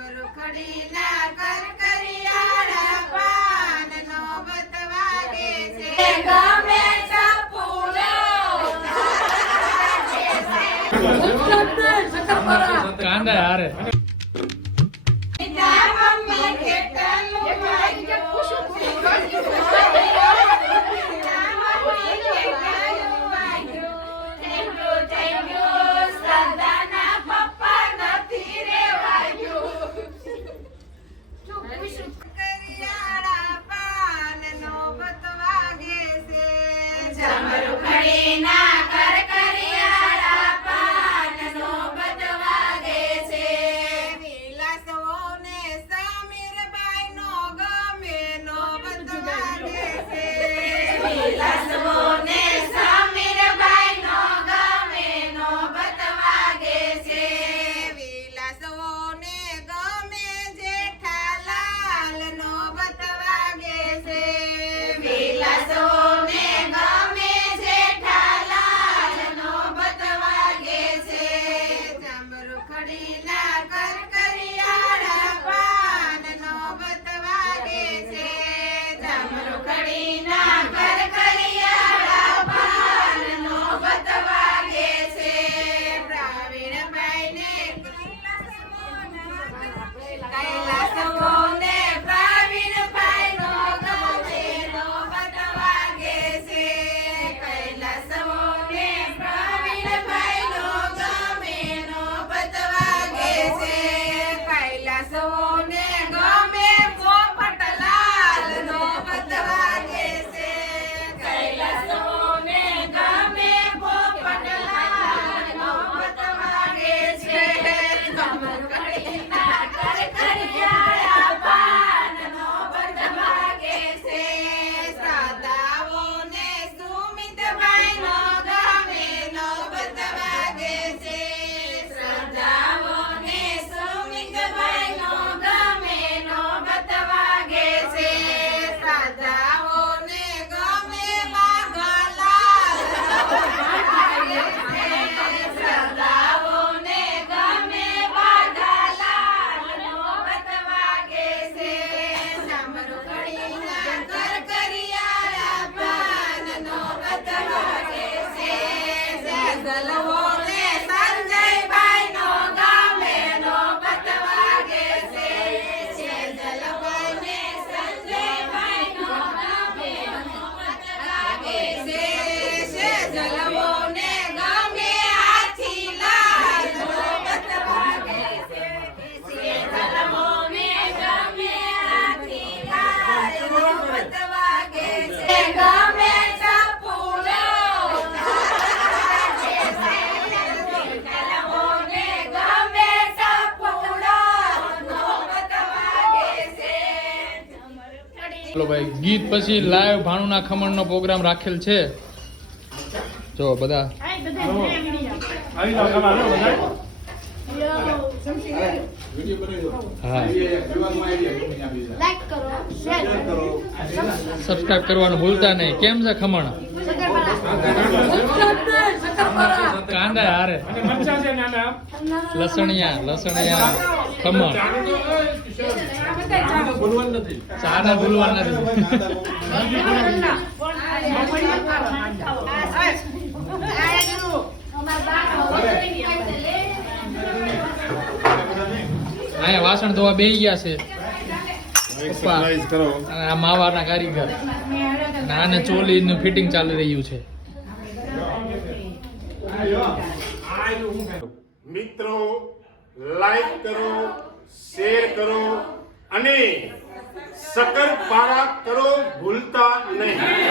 જાંબુખડીના કરકરિયાળા પાનનો બતવાગે છે ગમે સપૂલો કાંદા હારે મમ્મી કેટલું જાંબુખડીના કરકરિયાળા પાનનો બતવાગે છે વિલાસોને સમીરબાઈનો ગમે નો બતવાગે છે વિલાસોને સમીરબાઈનો ગમે નો બતવાગે છે વિલાસોને ગમે જેઠાલાલનો બતવાગે છે વિલાસોને ગમે જેઠાલાલનો બતવાગે છે જાંબુખડીના કરકરિયાળા પાનનો બતવાગે છે જાંબુખડીના કરકરિયાળા પાનનો બતવાગે છે પ્રવીણભાઈને કૈલાસોને પ્રવીણભાઈનો ગમે નો બતવાગે છે કૈલાસોને પ્રવીણભાઈનો ગમે નો બતવાગે છે કૈલાસોને ગમે પોપટલાલનો બતવાગે છે કૈલાસોને ગમે પોપટલાલનો બતવાગે છે જાંબુખડીના કરકરિયાળા પાનનો બતવાગે છે શ્રદ્ધાઓને સુમિતભાઈનો ગમે નો બતવાગે છે શ્રદ્ધાઓને સુમિતભાઈનો ગમે નો બતવાગે છે શ્રદ્ધાઓને ગમે બાઘાલાલનો બતવાગે છે શ્રદ્ધાઓને ગમે બાઘાલાલનો બતવાગે છે જાંબુખડીના કરકરિયાળા પાનનો બતવાગે છે સેજલવોને સંજયભાઈનો ગમે નો બતવાગે છે સેજલવોને સંજયભાઈનો ગમે નો બતવાગે છે સેજલવોને ગમે હાથીલાલનો બતવાગે છે સેજલવોને ગમે હાથીલાલનો બતવાગે છે ગમે સપૂલો સેજલવોને ગમે સપૂલો નો બતવાગે છે ચલો ભાઈ ગીત પછી લાઈવ ભાણુના ખમણનો પ્રોગ્રામ રાખેલ છે જો બધા હા સબસ્ક્રાઇબ કરવાનું ભૂલતા નહીં કેમ છે ખમણ કાંદા હારે લસણિયા ખમણ ચાના ભૂલવા નથી અહીંયા વાસણ ધોવા બેહી ગયા છે પપ્પા અને આ માવાના કારીગર અને આને ચોલીનું ફિટિંગ ચાલી રહ્યું છે મિત્રો લાઈક કરો શેર કરો અને શક્કરપારા કરો ભૂલતા નહીં.